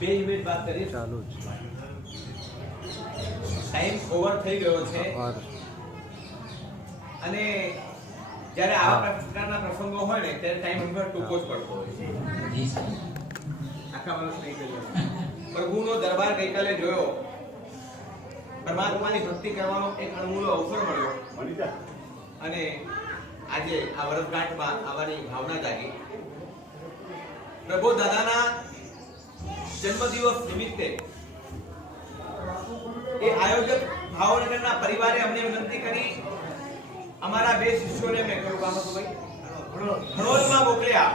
2 minute વાત કરીએ. ચાલુ જ ટાઈમ ઓવર થઈ ગયો છે અને જ્યારે આવા પ્રકારના પ્રસંગો હોય ને ત્યારે ટાઈમ હંમેશા ટૂંકો જ પડતો હોય છે. આખા વર્ષ નહીં કર્યો. પ્રભુનો દરબાર ગઈકાલે જોયો. પરમાત્માની ભક્તિ કરવાનો એક અણમોલો અવસર મળ્યો અને આજે આ વર્ષગાંઠમાં આવવાની ભાવના જાગી. પ્રભુ દાદાના જન્મદિવસ નિમિત્તે એ આયોજક ભાવનગરના પરિવારે અમને વિનંતી કરી. અમારા 2 શિષ્યોને મેં કહ્યું ભાઈ હળવદમાં મોકલ્યા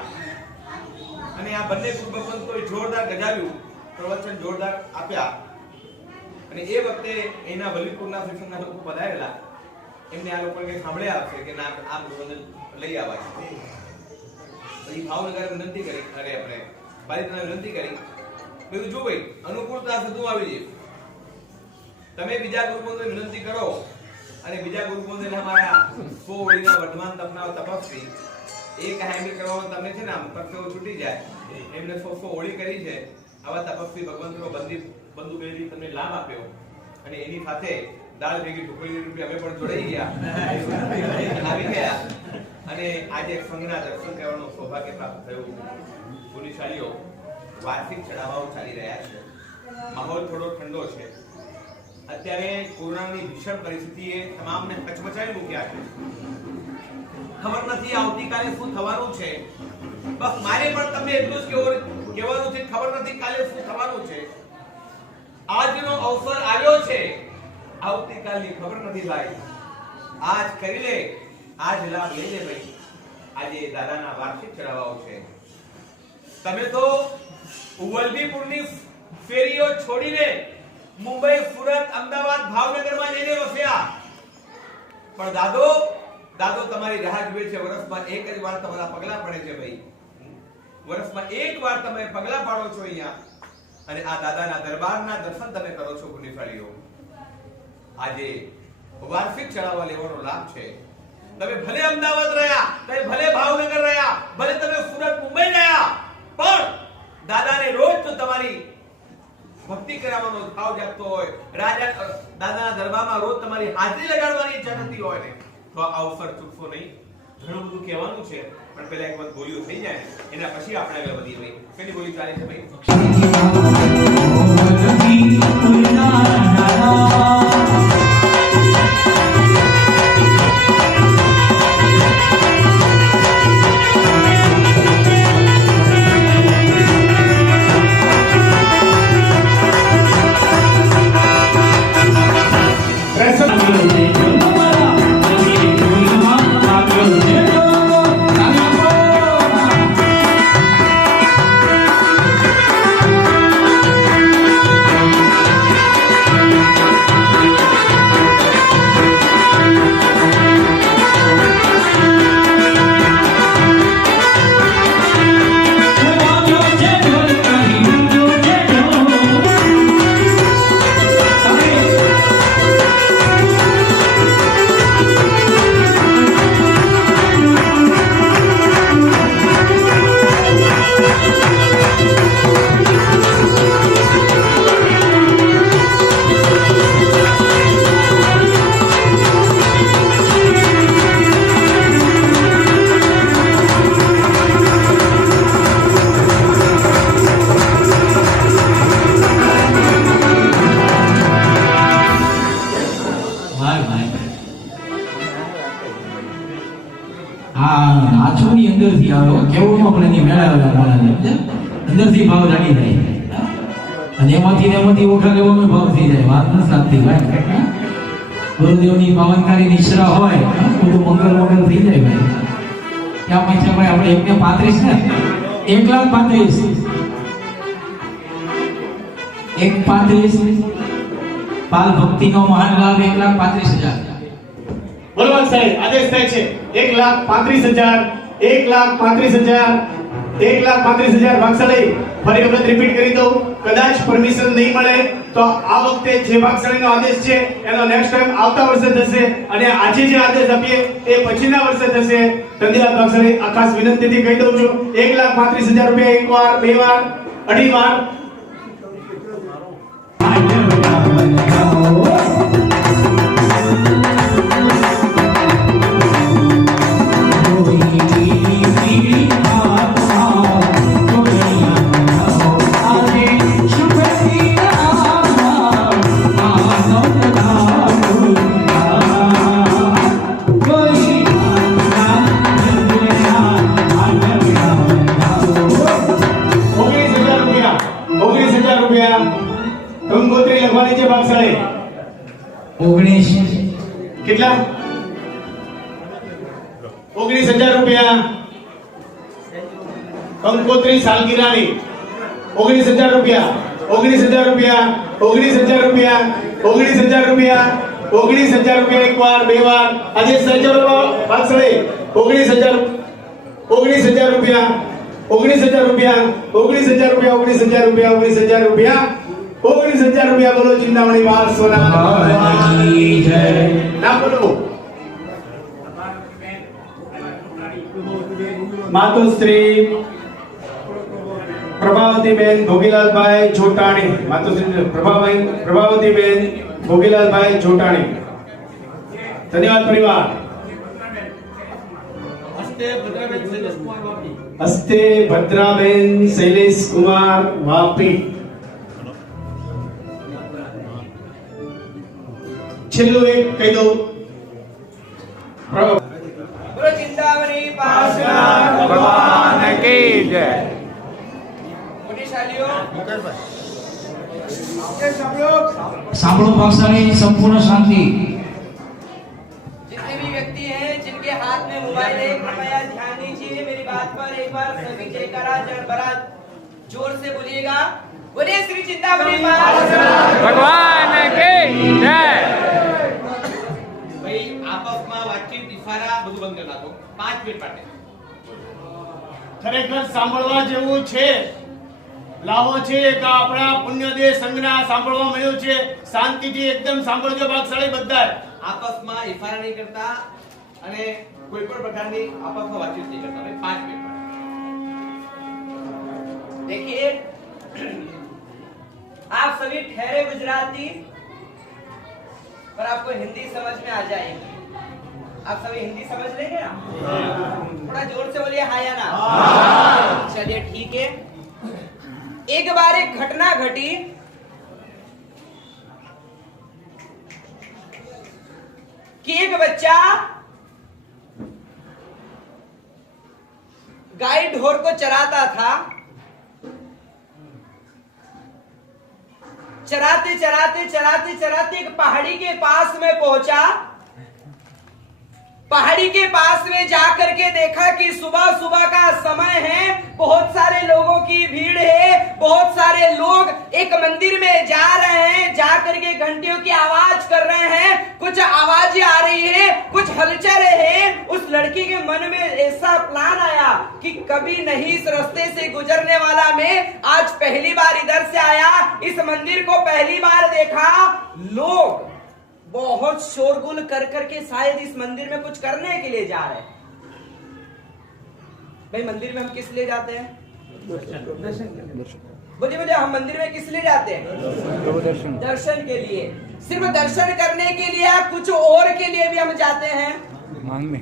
અને આ બંને ભગવંતોએ જોરદાર ગજાવ્યું, પ્રવચન જોરદાર આપ્યા અને એ વખતે એના વલીપુરના સેશનના લોકો પધારેલા. એમને આ લોકોને સાંભળ્યા હશે કે ના આ પ્રવચન લઈ આવવા છે. પછી ભાવનગરે વિનંતી કરી, અરે આપણે પાલિતાને વિનંતી કરી, મેં જો ભાઈ અનુકૂળતા સુધી આવી જઈશ. તમે બીજા ગુરુકુળને વિનંતી કરો અને બીજા ગુરુકુળને અમારા 100 ઓળીના વર્ધમાન તપના તપસ્વી એક હેન્ડલ કરવામાં તમને છે ને આમ પરસેવો છૂટી જાય. એમને 100 ઓળી કરી છે. આવા તપસ્વી ભગવંતનો બંધુ બેલી તમને લાભ આપ્યો અને એની સાથે દાળ ભેગી ઢોકળીની રૂપી અમે પણ જોડાઈ ગયા આવી ગયા અને આજે સંઘના દર્શન કરવાનું સૌભાગ્ય પ્રાપ્ત થયું. પુનિશાળીઓ વાર્ષિક ચડાવાઓ ચાલી રહ્યા છે. માહોલ થોડો ઠંડો છે. અત્યારે કોરોનાની ભીષણ પરિસ્થિતિએ તમામને કચમચાવી મૂક્યા છે. ખબર નથી આવતીકાલે શું થવાનું છે. બસ મારે પણ તમને એટલું જ કહેવાનું છે, ખબર નથી કાલે શું થવાનું છે. આજનો અવસર આવ્યો છે, આવતીકાલની ખબર નથી ભાઈ. આજ કરી લે, આજ લાભ લઈ લે ભાઈ. આજે દાદાના વાર્ષિક ચડાવાઓ છે. તમે તો વલભીપુરની ફેરીઓ છોડીને મુંબઈ, સુરત, અમદાવાદ, ભાવનગરમાં જઈને વસ્યા. પણ દાદો તમારી રાહ જુએ છે. વર્ષમાં એક જ વાર તમારા પગલા પડે છે ભાઈ. વર્ષમાં એક વાર તમે પગલા પાડો છો અહીંયા અને આ દાદાના દરબારના દર્શન તમે કરો છો. પુણ્યશાળીઓ, આજે વાર્ષિક ચડાવવા લેવાનો લાભ છે. તમે ભલે અમદાવાદ રહ્યા, તમે ભલે ભાવનગર રહ્યા, ભલે તમે સુરત, મુંબઈ રહ્યા, પણ દાદાને રોજ તો તમારી ભક્તિ કરાવવાનો ભાવ જાગતો હોય, દાદાના દરબારમાં રોજ તમારી હાજરી લગાડવાની ઈચ્છા થતી હોય ને તો આ અવસર ચૂકશો નહીં. ઘણું બધું કહેવાનું છે પણ પહેલા એક વખત બોલીઓ થઈ જાય એના પછી આપણે આગળ વધીએ ભાઈ. કેટલી બોલી ચાલે છે ભાઈ? નાચવાની અંદરથી આવે, કેવું ન પડે ની મેળાવેલા મોણાને અંદરથી ભાવ જાગી જાય અને એમાંથી ઓઠા લેવાનો ભાવ થઈ જાય. વાત ન સાચી ભાઈ. ગુરુદેવની પાવનકારી નિશ્રા હોય બધું મંગળ થઈ જાય ભાઈ. ક્યાં પૈસા ભાઈ? આપણે 135 ને 1,35,000 પાલ ભક્તિનો મહાન લાભ 1,35,000. બરોબર સાહેબ, આદેશ થાય છે 1,35,000 ભાગશાળી. ફરી વખત રિપીટ કરી દઉં, કદાચ પરમિશન નહીં મળે તો આ વખતે જે ભાગશાળીનો આદેશ છે એનો નેક્સ્ટ ટાઈમ આવતા વર્ષે થશે અને આજે જે આદેશ આપીએ એ પછીના વર્ષે થશે. ધન્યવાદ ભાગશાળી. આ ખાસ વિનંતીથી કહી દઉં છું, 1,35,000 રૂપિયા એક વાર, બે વાર, અઢી વાર કંકોત્રી લખવાની છે ભાગશાળી 19 કેટલા 19,000 રૂપિયા કંકોત્રી સાલગીરાની 19,000 રૂપિયા 19,000 રૂપિયા 19,000 રૂપિયા 19,000 રૂપિયા 19,000 રૂપિયા એક વાર બે વાર આજે સજ્જનો ભાગશાળી 19,000 રૂપિયા 19,000 રૂપિયા 19,000 રૂપિયા 19,000 રૂપિયા 19,000 રૂપિયા 19,000 રૂપિયા બોલો ચિંતામણી વાળ સોના ભવાની જય ના બોલો માતુશ્રી પ્રભાવતીબેન ભોગીલાલભાઈ જોટાણી માતુશ્રી પ્રભાવતીબેન ભોગીલાલભાઈ જોટાણી ધન્યવાદ પરિવાર હસ્તે ભદ્રાબેન શૈલેષ કુમાર વાપી છેલ્લું એક કહી દઉં બોલો ચિંતામણી પાસના ભગવાન की जय। પુણ્યશાલીઓ સાંભળો ભાગશાળી સંપૂર્ણ શાંતિ जितने भी व्यक्ति हैं जिनके हाथ में मोबाइल है कृपया ध्यान दीजिए मेरी बात पर एक बार सभी जयकारा जयकारा जोर से बोलिएगा बोलिए श्री चिंतामणी भगवान की जय। भाई आपसમાં વાતચીત ઇશારા બધું બંધ કરી નાખો 5 મિનિટ માટે ખરેખર સાંભળવા જેવું છે લાવો છે કે આપણા પુણ્યદેહ સંઘના સાંભળવા મળ્યું છે શાંતિથી એકદમ સાંભળજો ભાગશાળી બધાય આપસમાં ઇશારા નહીં કરતા અને કોઈ પણ પ્રકારની આપસમાં વાતચીત નહીં કરતા ભાઈ 5 મિનિટ માટે देखिए आप सभी ठहरे गुजराती पर आपको हिंदी समझ में आ जाएगी आप सभी हिंदी समझ लेंगे ना थोड़ा जोर से बोलिए हाँ या ना चलिए ठीक है एक बार एक घटना घटी कि एक बच्चा गाय ढोर को चराता था चराते चराते चराते चराते एक पहाड़ी के पास में पहुंचा पहाड़ी के पास में जाकर के देखा कि सुबह सुबह का समय है बहुत सारे लोगों की भीड़ है बहुत सारे लोग एक मंदिर में जा रहे हैं जाकर के घंटियों की आवाज कर रहे हैं कुछ आवाजें आ रही है कुछ हलचल है उस लड़की के मन में ऐसा प्लान आया कि कभी नहीं इस रास्ते से गुजरने वाला मैं आज पहली बार इधर से आया इस मंदिर को पहली बार देखा लोग बहुत शोरगुल कर करके शायद इस मंदिर में कुछ करने के लिए जा रहे हैं भाई मंदिर में हम किस लिए जाते हैं बोलिए बोलिए हम मंदिर में किस लिए जाते हैं दर्शन के लिए सिर्फ दर्शन करने के लिए कुछ और के लिए भी हम जाते हैं मांगने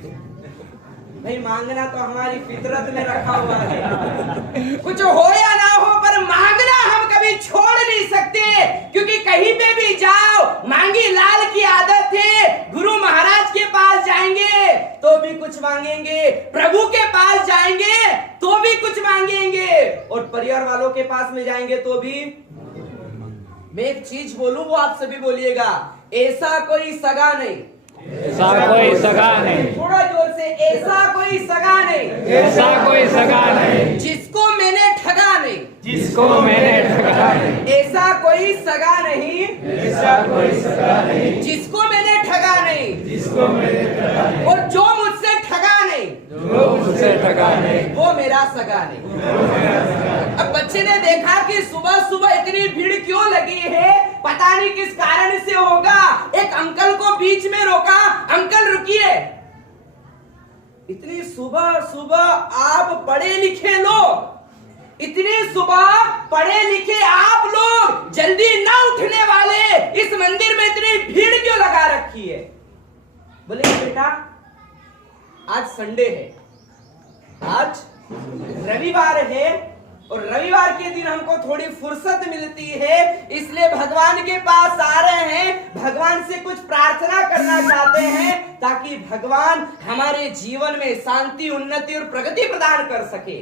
नहीं मांगना तो हमारी फितरत में रखा हुआ है कुछ हो या ना हो पर मांगना हम कभी छोड़ नहीं सकते क्योंकि कहीं पे भी जाओ मांगी लाल की आदत है गुरु महाराज के पास जाएंगे तो भी कुछ मांगेंगे प्रभु के पास जाएंगे तो भी कुछ मांगेंगे और परिवार वालों के पास में जाएंगे तो भी मैं एक चीज बोलूं वो आप सभी बोलिएगा ऐसा कोई सगा नहीं ऐसा कोई सगा नहीं थोड़ा जोर से ऐसा कोई सगा नहीं ऐसा कोई सगा नहीं जिसको मैंने ठगा नहीं जिसको मैंने ठगा नहीं ऐसा कोई सगा नहीं ऐसा कोई सगा नहीं जिसको मैंने ठगा नहीं जिसको मैंने ठगा नहीं और जो मुझसे ठगा नहीं जो मुझसे ठगा नहीं वो मेरा सगा नहीं अब बच्चे ने देखा कि सुबह सुबह इतनी भीड़ क्यों लगी है पता नहीं किस कारण से होगा एक अंकल को बीच में रोका अंकल रुकिए इतनी सुबह सुबह आप पढ़े लिखे लोग इतनी सुबह पढ़े लिखे आप लोग जल्दी ना उठने वाले इस मंदिर में इतनी बेटा, आज संडे है, आज रविवार है और रविवार के दिन हमको थोड़ी फुर्सत मिलती है, इसलिए भगवान के पास आ रहे हैं। भगवान से कुछ प्रार्थना करना चाहते हैं ताकि भगवान हमारे जीवन में शांति, उन्नति और प्रगति प्रदान कर सके।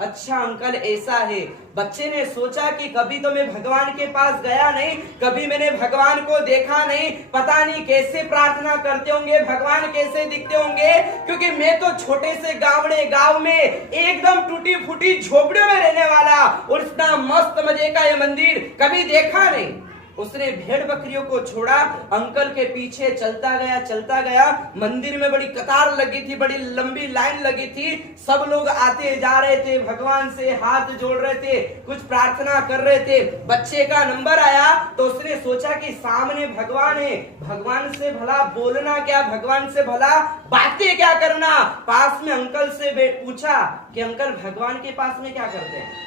अच्छा अंकल, ऐसा है। बच्चे ने सोचा कि कभी तो मैं भगवान के पास गया नहीं, कभी मैंने भगवान को देखा नहीं, पता नहीं कैसे प्रार्थना करते होंगे, भगवान कैसे दिखते होंगे, क्योंकि मैं तो छोटे से गांव में एकदम टूटी फूटी झोपड़ियों में रहने वाला और इतना मस्त मजे का ये मंदिर कभी देखा नहीं। उसने भेड़ बकरियों को छोड़ा, अंकल के पीछे चलता गया। मंदिर में बड़ी कतार लगी थी, बड़ी लंबी लाइन लगी थी, सब लोग आते जा रहे थे, भगवान से हाथ जोड़ रहे थे, कुछ प्रार्थना कर रहे थे। बच्चे का नंबर आया तो उसने सोचा कि सामने भगवान है, भगवान से भला बोलना क्या, भगवान से भला बातें क्या करना। पास में अंकल से पूछा कि अंकल भगवान के पास में क्या करते हैं?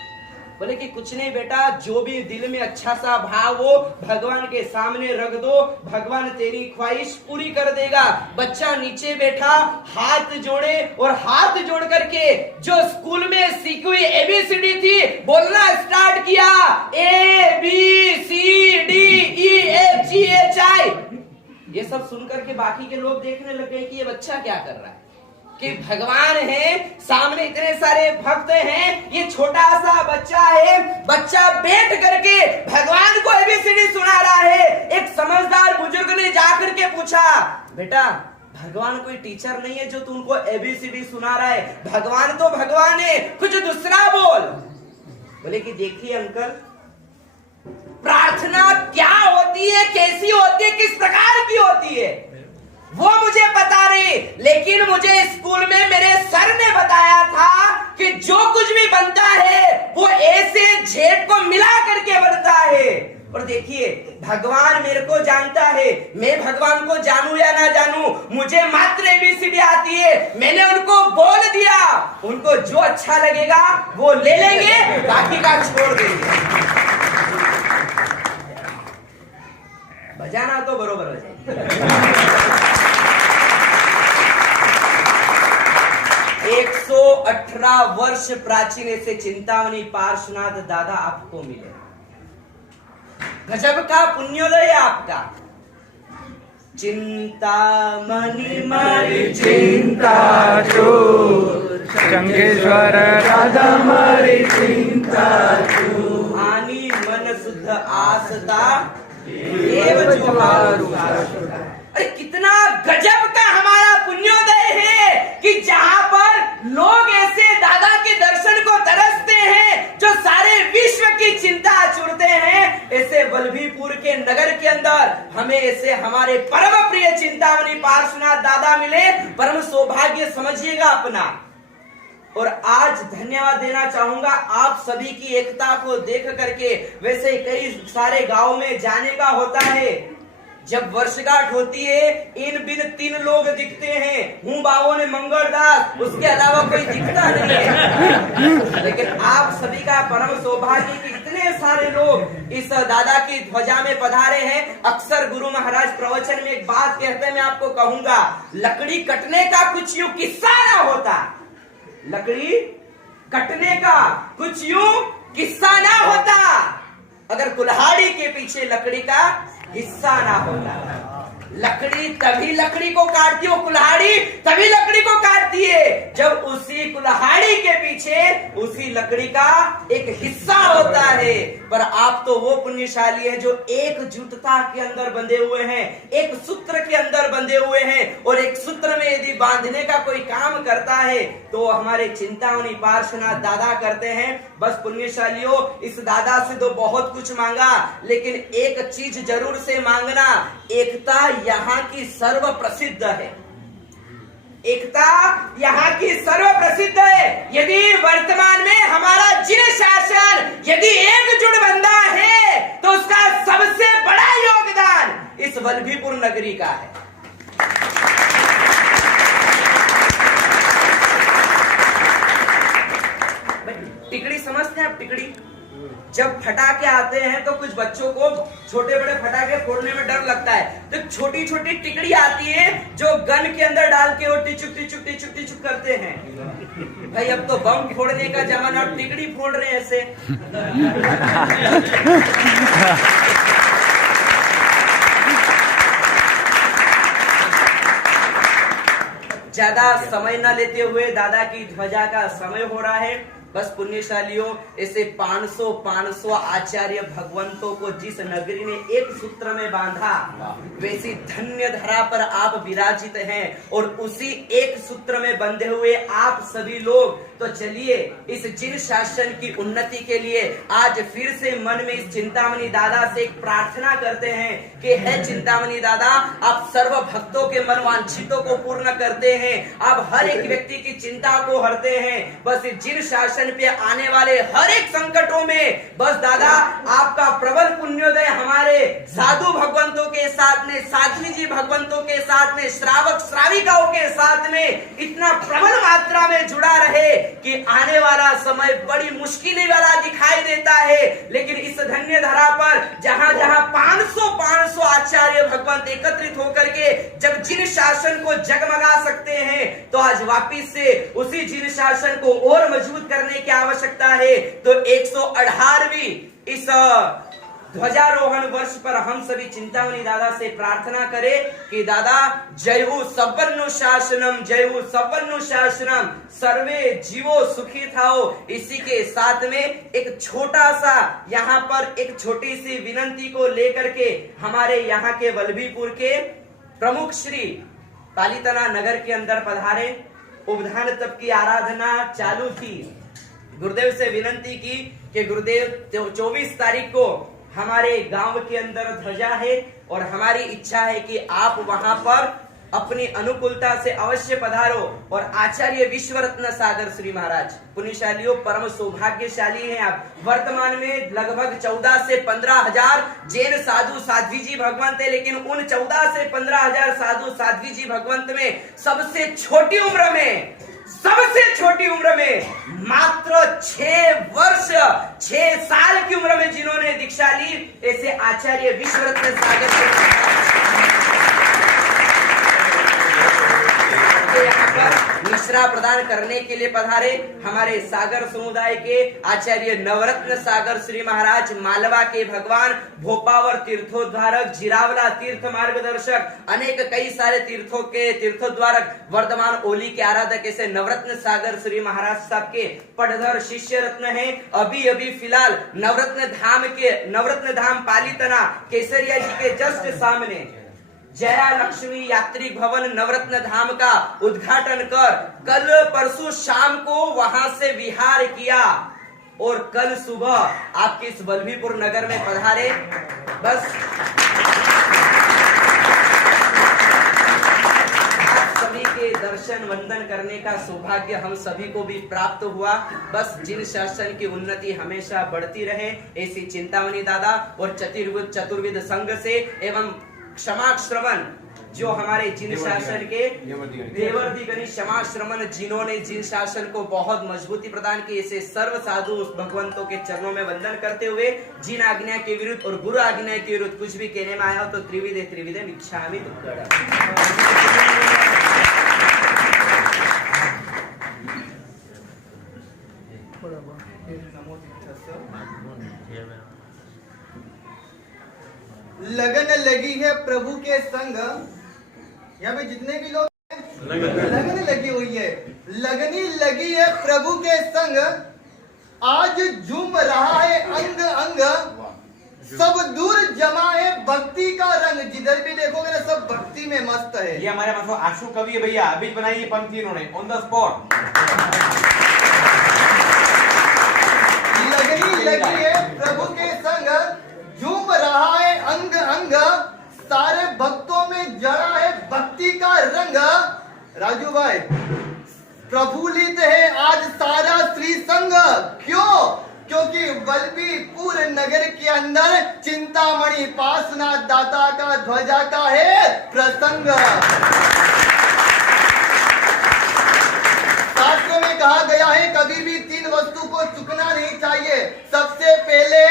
बोले कि कुछ नहीं बेटा, जो भी दिल में अच्छा सा भाव हो भगवान के सामने रख दो, भगवान तेरी ख्वाहिश पूरी कर देगा। बच्चा नीचे बैठा, हाथ जोड़े और हाथ जोड़ करके जो स्कूल में सीखी हुई ABCD थी बोलना स्टार्ट किया, ABCDEFGHI। ये सब सुनकर के बाकी के लोग देखने लग गए कि ये बच्चा क्या कर रहा है, कि भगवान है, सामने इतने सारे भक्त हैं, ये छोटा सा बच्चा है, बच्चा बैठ करके भगवान को ABCD सुना रहा है। एक समझदार बुजुर्ग ने जाकर के पूछा, बेटा भगवान कोई टीचर नहीं है जो तुमको ABCD सुना रहा है, भगवान तो भगवान है, कुछ दूसरा बोल। बोले कि देखिए अंकल, प्रार्थना क्या होती है, कैसी होती है, किस प्रकार की होती है वो मुझे पता नहीं, लेकिन मुझे स्कूल में मेरे सर ने बताया था कि जो कुछ भी बनता है वो A से Z को मिला करके बनता है। और देखिए भगवान मेरे को जानता है, मैं भगवान को जानू या ना जानू, मुझे मात्र ABCD आती है। मैंने उनको बोल दिया, उनको जो अच्छा लगेगा वो ले लेंगे, बाकी का छोड़ देंगे। बजाना तो बरोबर बजाए। 118 वर्ष प्राचीन ऐसे चिंतामणि पार्श्वनाथ दादा आपको मिले, गजब का पुण्योदय आपका। चिंतामणि मारी चिंता चूर, चंगेश्वर राधा मारी चिंता चूर, आनी मन शुद्ध आसता देव जोहारू। अरे कितना गजब का हमारा पुण्योदय है कि जहां पर लोग ऐसे दादा के दर्शन को तरसते हैं, जो सारे विश्व की चिंता चुरते हैं। ऐसे वल्लभीपुर के नगर के अंदर हमें ऐसे हमारे परम प्रिय चिंतामणि पार्श्वनाथ दादा मिले, परम सौभाग्य समझिएगा अपना। और आज धन्यवाद देना चाहूंगा आप सभी की एकता को देख करके। वैसे कई सारे गांव में जाने का होता है, जब वर्षगांठ होती है इन बिन 3 लोग दिखते हैं, हूँ बाबो ने मंगलदास, उसके अलावा कोई दिखता नहीं है। लेकिन आप सभी का परम सौभाग्य कि इतने सारे लोग इस दादा की ध्वजा में पधारे हैं। अक्सर गुरु महाराज प्रवचन में एक बात कहते हैं, मैं आपको कहूंगा, लकड़ी कटने का कुछ यूं किस्सा ना होता, लकड़ी कटने का कुछ यूं किस्सा ना होता अगर कुल्हाड़ी के पीछे लकड़ी का हिस्सा ना होता। लकड़ी तभी लकड़ी को काटती है, कुल्हाड़ी तभी लकड़ी को काटती है जब उसी कुल्हाड़ी के पीछे उसी लकड़ी का एक हिस्सा होता है। पर आप तो वो पुण्यशाली हैं जो एकजुटता के अंदर बंधे हुए हैं, एक सूत्र के अंदर बंधे हुए हैं। और एक सूत्र में यदि बांधने का कोई काम करता है तो हमारे चिंतामणि पार्श्वनाथ दादा करते हैं। बस पुण्यशालियों, इस दादा से तो बहुत कुछ मांगा, लेकिन एक चीज जरूर से मांगना, एकता यहाँ की सर्व प्रसिद्ध है। एकता यहाँ की सर्व प्रसिद्ध है। यदि वर्तमान में हमारा जिन शासन यदि एकजुट बंदा है तो उसका सबसे बड़ा योगदान इस वल्लभीपुर नगरी का है। टिकड़ी समझते हैं आप? टिकड़ी जब फटाके आते हैं तो कुछ बच्चों को छोटे बड़े फटाके फोड़ने में डर लगता है, तो छोटी छोटी टिकड़ी आती है जो गन के अंदर डाल के वो टिचुक टिचुक टिचुक टिचुक करते हैं। भाई अब तो बम फोड़ने का जमाना, और टिकड़ी फोड़ रहे हैं ऐसे। ज्यादा समय न लेते हुए दादा की ध्वजा का समय हो रहा है। बस पुण्यशालियों, ऐसे 500 आचार्य भगवंतों को जिस नगरी ने एक सूत्र में बांधा, वैसी धन्य धरा पर आप विराजित हैं, और उसी एक सूत्र में बंधे हुए आप सभी लोग, तो चलिए इस जिन शासन की उन्नति के लिए आज फिर से मन में इस चिंतामणि दादा से एक प्रार्थना करते हैं कि हे चिंतामणि दादा, आप सर्व भक्तों के मनवांछितों को पूर्ण करते हैं, आप हर एक व्यक्ति की चिंता को हरते हैं। बस इस जिन शासन पे आने वाले हर एक संकटों में बस दादा आपका प्रबल पुण्योदय हमारे साधु भगवंतों के साथ में, साध्वी जी भगवंतों के साथ में, श्रावक श्राविकाओं के साथ में इतना प्रबल मात्रा में जुड़ा रहे कि आने वाला समय बड़ी मुश्किल वाला दिखाई देता है, लेकिन इस धन्य धरा पर जहां जहां 500 आचार्य भगवंत एकत्रित होकर के जब जिन शासन को जगमगा सकते हैं, तो आज वापिस से उसी जिन शासन को और मजबूत करने की आवश्यकता है। तो 118वीं इस ध्वजारोहण वर्ष पर हम सभी चिंतामणि दादा से प्रार्थना करें कि दादा जय हो सवर्णु शासनम, जय हो सवर्णु शासनम, सर्वे जीवो सुखी थाओ। इसी के साथ में एक छोटा सा यहाँ पर एक छोटी सी विनंती को लेकर के हमारे यहाँ के वल्लभीपुर के प्रमुख श्री पालीतना नगर के अंदर पधारे, उपधान तप की आराधना चालू थी। गुरुदेव से विनंती की कि गुरुदेव 24 तारीख को हमारे गांव के अंदर ध्वजा है, और हमारी इच्छा है कि आप वहां पर अपनी अनुकूलता से अवश्य पधारो। और आचार्य विश्वरत्न सागर श्री महाराज, पुण्यशालियों, परम सौभाग्यशाली हैं आप। वर्तमान में लगभग 14 से 15 हजार जैन साधु साध्वी जी भगवंत है, लेकिन उन 14 से 15 हजार साधु साध्वी जी भगवंत में सबसे छोटी उम्र में मात्र 6 साल की उम्र में जिन्होंने दीक्षा ली, ऐसे आचार्य विश्वरत्न सागर यहाँ पर मिश्रा प्रदान करने के लिए पधारे हमारे सागर समुदाय के आचार्य नवरत्न सागर श्री महाराज, मालवा के भगवान, भोपावर तीर्थोद्धारक, जिरावला तीर्थ मार्गदर्शक, अनेक कई सारे तीर्थों के तीर्थोद्धारक, वर्धमान ओली के आराधक ऐसे नवरत्न सागर श्री महाराज साहब के पटधर शिष्य रत्न है। अभी फिलहाल नवरत्न धाम पालीतना केसरिया जी के जस्ट सामने जया लक्ष्मी यात्री भवन नवरत्न धाम का उद्घाटन कर कल परसों शाम को वहां से विहार किया, और कल सुबह आपके इस वल्लभीपुर नगर में पधारे। बस आप सभी के दर्शन वंदन करने का सौभाग्य हम सभी को भी प्राप्त हुआ। बस जिन शासन की उन्नति हमेशा बढ़ती रहे, ऐसी चिंतामणि दादा और चतुर्विद संघ से एवं क्षमा श्रवण जो हमारे जिन शासन के देवर्दी गणी क्षमा श्रवण, जिन्होंने जिन शासन को बहुत मजबूती प्रदान की, ऐसे सर्व साधु उस भगवंतों के चरणों में वंदन करते हुए जिन आज्ञा के विरुद्ध और गुरु आज्ञा के विरुद्ध कुछ भी कहने में आया हो तो त्रिविधे मिच्छामि लगन लगी है प्रभु के संग। यहाँ पे जितने भी लोग हैं, लगन लगी हुई है, लगनी लगी है प्रभु के संग। आज झूम रहा है अंग अंग, सब दूर जमा है भक्ति का रंग। जिधर भी देखोगे ना सब भक्ति में मस्त है। ये हमारे पास आशु कवि है भैया, अभी बनाई ये पंक्ति इन्होंने ऑन द स्पॉट। लगनी लगी है प्रभु के संग, झूम रहा है अंग अंग, सारे भक्तों में जड़ा है भक्ति का रंग। राजू भाई, प्रफुल्लित है आज सारा श्री संघ। क्यों? क्योंकि वल्लभीपुर नगर के अंदर चिंतामणि पार्श्वनाथ दाता का ध्वजा का है प्रसंग। शास्त्रों में कहा गया है कभी भी 3 वस्तु को चुकना नहीं चाहिए। सबसे सबसे पहले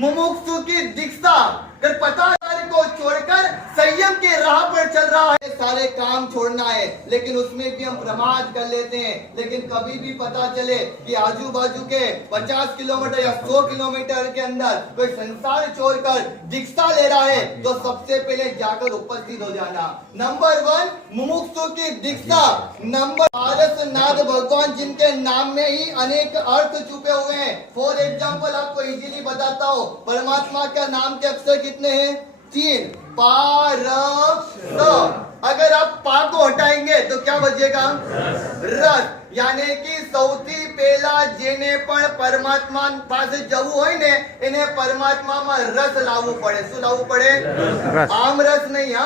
मुमुक्षु की दीक्षा कर पता को छोड़कर संयम के राह पर चल रहा है। सारे काम छोड़ना है, लेकिन उसमें भी हम प्रमाद कर लेते हैं। लेकिन कभी भी पता चले कि आजू बाजू के 50 किलोमीटर या 100 किलोमीटर के अंदर कोई संसार छोड़कर दीक्षा ले रहा है, तो सबसे पहले जाकर उपस्थित हो जाना। नंबर 1 मुमुक्षु की दीक्षा। नंबर पारसनाथ भगवान, जिनके नाम में ही अनेक अर्थ छुपे हुए हैं। फॉर एग्जाम्पल आपको इजीली बताता हूँ, परमात्मा का नाम के अक्षर कितने हैं? 3। पारस। अगर आप पा को हटाएंगे तो क्या बचेगा? रस। यानी कि સૌથી પહેલા જેને પણ પરમાત્મા પાસે જવું હોય ને, એને પરમાત્મામાં રસ લાવવું પડે। શું લાવવું પડે? આમ રસ નહીં, હા,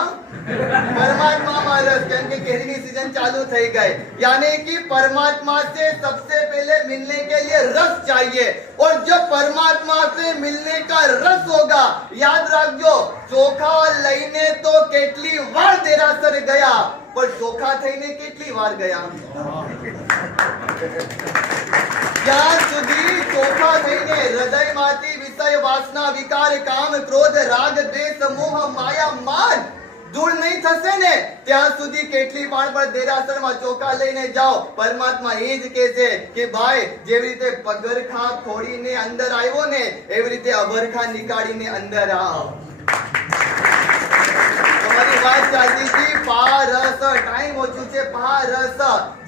પરમાત્મામાં રસ। કેમ કે કેરીની सीजन चालू થઈ ગઈ। यानी कि परमात्मा से सबसे पहले मिलने के लिए रस चाहिए, और जब परमात्मा से मिलने का रस होगा, याद रखજો, ચોખા લઈને તો કેટલી વાર દેરાસર ગયા, पर ચોખા થઈને કેટલી વાર ગયા? જ્યાં સુધી ચોખા થઈને હૃદયમાંથી વિષય વાસના વિકાર કામ ક્રોધ રાગ દ્વેષ મોહ માયા માન દૂર નહીં થશે ને, ત્યાં સુધી કેટલી વાર પર દેરાસરમાં ચોખા લઈને જાઓ, પરમાત્મા એ જ કહે છે કે ભાઈ, જેવી રીતે પગરખા ખોડીને અંદર આવ્યો ને, એવી રીતે અભરખા નીકાળીને અંદર આવ। हमारी बात चलती थी पारस, टाइम हो चुके पारस।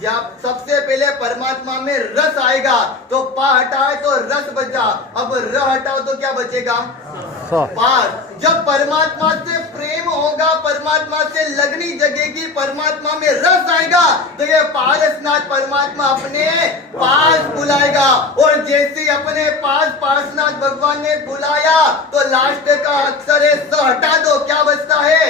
जब सबसे पहले परमात्मा में रस आएगा तो पा हटाए तो रस बचा, अब र हटाओ तो क्या बचेगा? पार। जब परमात्मा से प्रेम होगा, परमात्मा से लगनी जगेगी, परमात्मा में रस आएगा, तो ये पारसनाथ परमात्मा अपने पास बुलाएगा। और जैसे अपने पास पारसनाथ भगवान ने बुलाया, तो लास्ट का अक्षर है स हटा दो, क्या बचता है?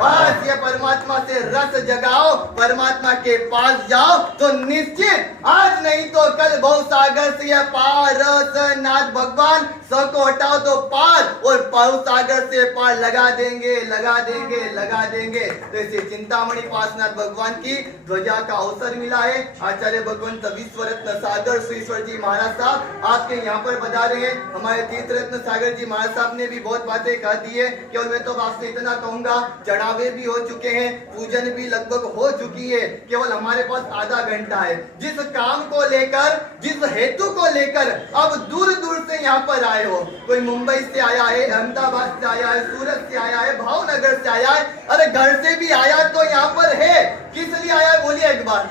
बस ये परमात्मा से रस जगाओ, परमात्मा के पास जाओ, तो निश्चित आज नहीं तो कल भवसागर से ये पारसनाथ भगवान स को हटाओ तो पार, और भवसागर से पार लगा देंगे, लगा देंगे, लगा देंगे। तो इसे चिंतामणि पार्श्वनाथ भगवान की ध्वजा का अवसर मिला है। आचार्य भगवंत विश्वरत्न सागर श्रीश्वर जी महाराज साहब आपके यहाँ पर बता रहे हैं। हमारे तीर्थ रत्न सागर जी महाराज साहब ने भी बहुत बातें कह दी है। केवल मैं तो आपसे इतना कहूंगा, चढ़ावे भी हो चुके हैं, पूजन भी लगभग हो चुकी है, केवल हमारे पास आधा घंटा है। जिस काम को लेकर, जिस हेतु को लेकर अब दूर दूर से यहाँ पर आए हो, कोई मुंबई से आया है, अहमदाबाद से आया है, सूरत से आया है, भावनगर से आया है, अरे घर से भी आया तो यहाँ पर है। किस लिए आया है बोलिए एक बार?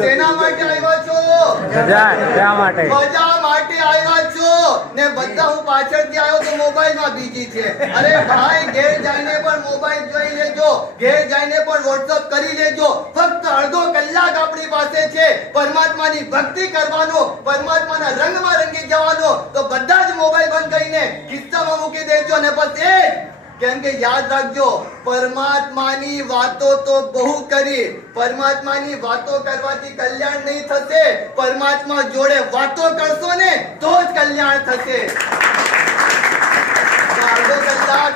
सेना માટે આવ્યા છો? ધ્વજા માટે આવ્યા છો ને? બધા હું પાછળથી આવ્યો તો મોબાઈલમાં બીજી છે। અરે ભાઈ, ઘેર જઈને પણ મોબાઈલ જોઈ લેજો, ઘેર જઈને પણ વોટ્સઅપ કરી લેજો। ફક્ત અડધો કલાક આપણી પાસે છે પરમાત્માની ભક્તિ કરવાનો, પરમાત્માના રંગમાં રંગી જવાનો। તો બધા જ મોબાઈલ બંધ કરીને ખિસ્સામાં મૂકી દેજો ને બસ એ કેમ કે યાદ રાખજો, પરમાત્માની વાતો તો બહુ કરી, પરમાત્માની વાતો કરવાથી કલ્યાણ નહીં થશે, પરમાત્મા જોડે વાતો કરશો ને તો જ કલ્યાણ થશે। અડધો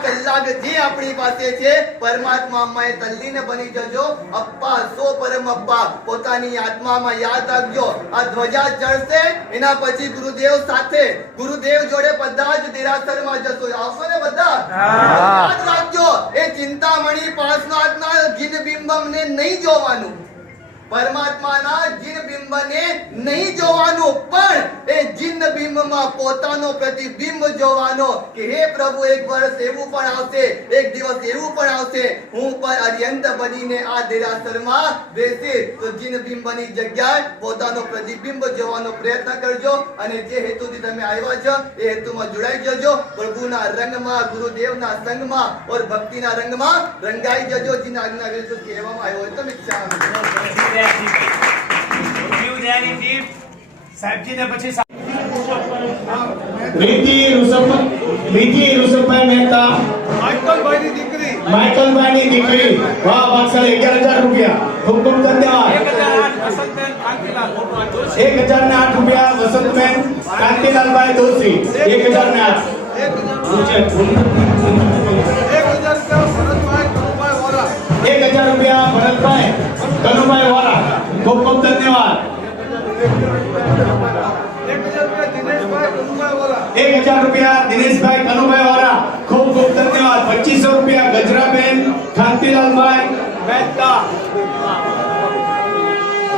કલાક જે આપણી પાસે છે, પરમાત્મામાં તલ્લીન બની જજો। અપ્પા સો પરમ અપ્પા પોતાની આત્મામાં યાદ રાખજો। આ ધ્વજા ચડશે, એના પછી ગુરુદેવ સાથે, ગુરુદેવ જોડે બધા જ દેરાસરમાં જશો। આવશો ને બધા? યાદ રાખજો, એ ચિંતામણી પાર્શ્વનાથના જીન બિંબમને નહીં જોવાનું, પરમાત્માના જીન બિંબને નહીં જોવાનું, પણ એ જીન બિંબમાં પોતાનો પ્રતિબિંબ જોવાનો કે હે પ્રભુ, એક વર્ષ એવું પણ આવશે, એક દિવસ એવું પણ આવશે, હું પણ અર્યંત બનીને આ દેરાસરમાં બેસીશ। તો જીન બિંબની જગ્યાએ પોતાનો પ્રતિબિંબ જોવાનો પ્રયત્ન કરજો, અને જે હેતુથી તમે આવ્યા છો એ હેતુમાં જોડાઈ જજો। પ્રભુના રંગમાં, ગુરુદેવના સંગમાં और ભક્તિના રંગમાં રંગાઈ જજો। જીના આજ્ઞા વિરુદ્ધ કહેવામાં આવ્યો હોય તો મિચ્છામિ। રીતિ ઋષભભાઈ મહેતા, માઇકલભાઈની દીકરી, વાહ ભાગશાળી, 11,000 રૂપિયા, ખૂબ ખૂબ ધન્યવાદ। 1,008 રૂપિયા વસંતબેન કાંતિલાલભાઈ દોશી, 1,008। 1,000 રૂપિયા ભરતભાઈ કનુભાઈ વાળા, ખૂબ ખૂબ ધન્યવાદ। 1000 રૂપિયા દિનેશભાઈ કનુભાઈ વાળા, ખૂબ ખૂબ ધન્યવાદ. 2500 રૂપિયા ગજરાબેન કાંતિલાલભાઈ મહેતા.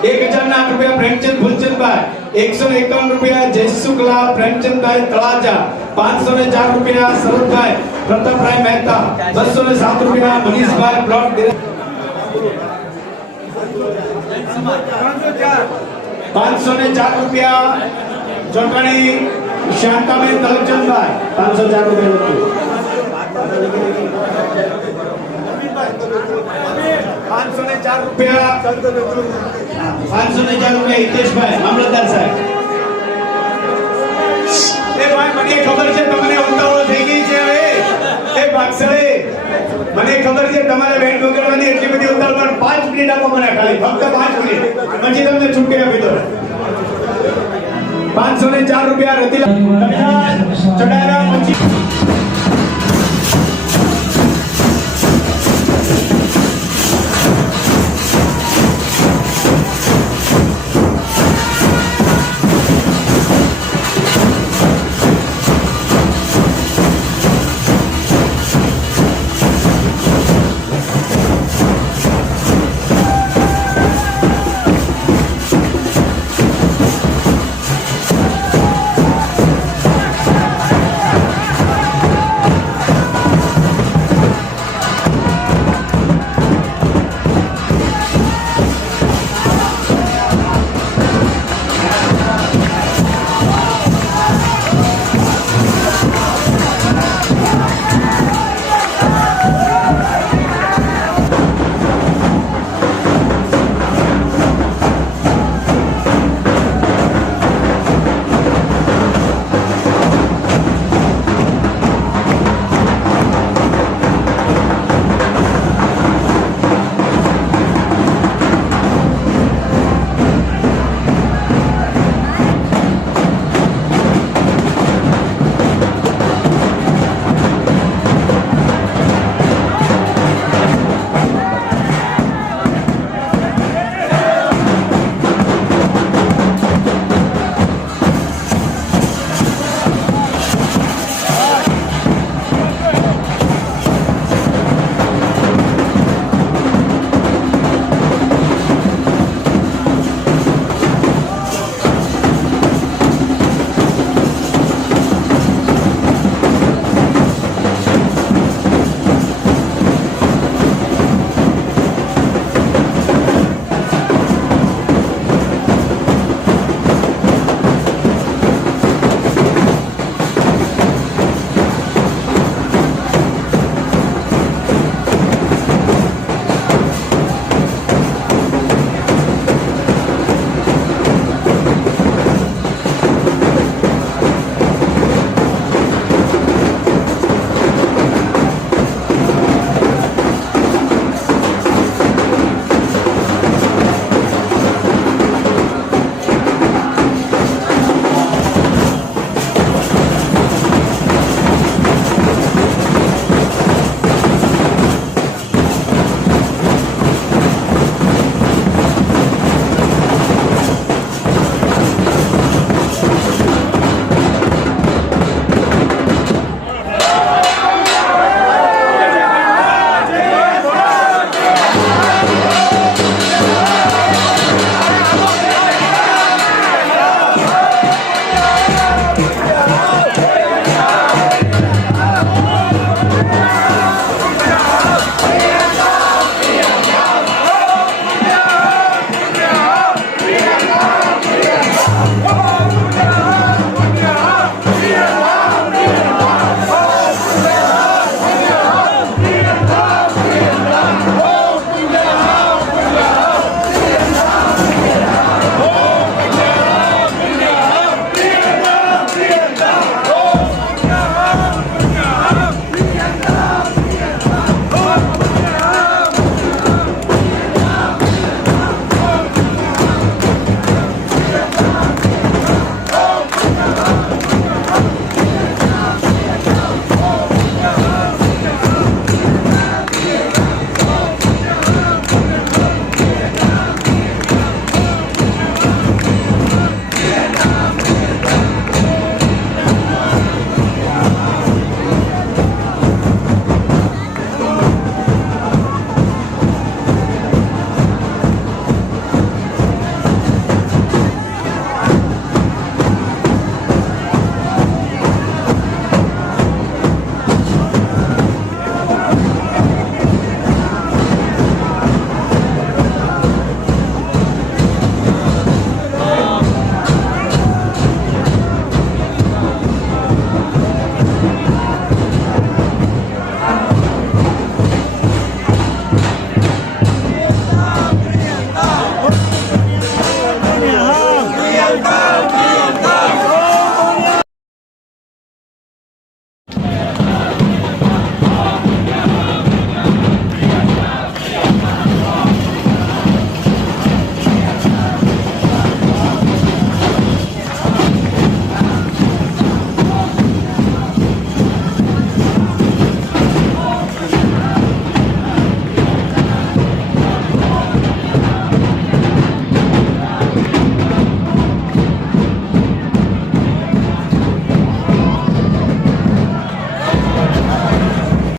1008 રૂપિયા પ્રેમચંદ ફૂલચંદભાઈ. 151 રૂપિયા જયસુખલા પ્રેમચંદભાઈ તળાજા. 504 રૂપિયા શરદભાઈ પ્રતાપભાઈ મહેતા. 207 રૂપિયા મનીષભાઈ પ્લોટ. 504 રૂપિયા ચોટાણી શાંતાબેન તલચંદભાઈ. 504 રૂપિયા. 504 રૂપિયા 504 રૂપિયા હિતેશભાઈ મામલતદાર સાહેબ. એ ભાઈ મને ખબર છે તમને ઉતાવળ થઈ ગઈ છે હવે. એ ભાગસળે મને ખબર છે તમારે બેન વગાડવાની એટલી બધી ઉતાવળ, પણ 5 મિનિટ આપો મને, ખાલી ફક્ત 5 મિનિટ, પછી તમને છૂટી આપી દો. 504 રૂપિયા રતિલા ચડાયા. 25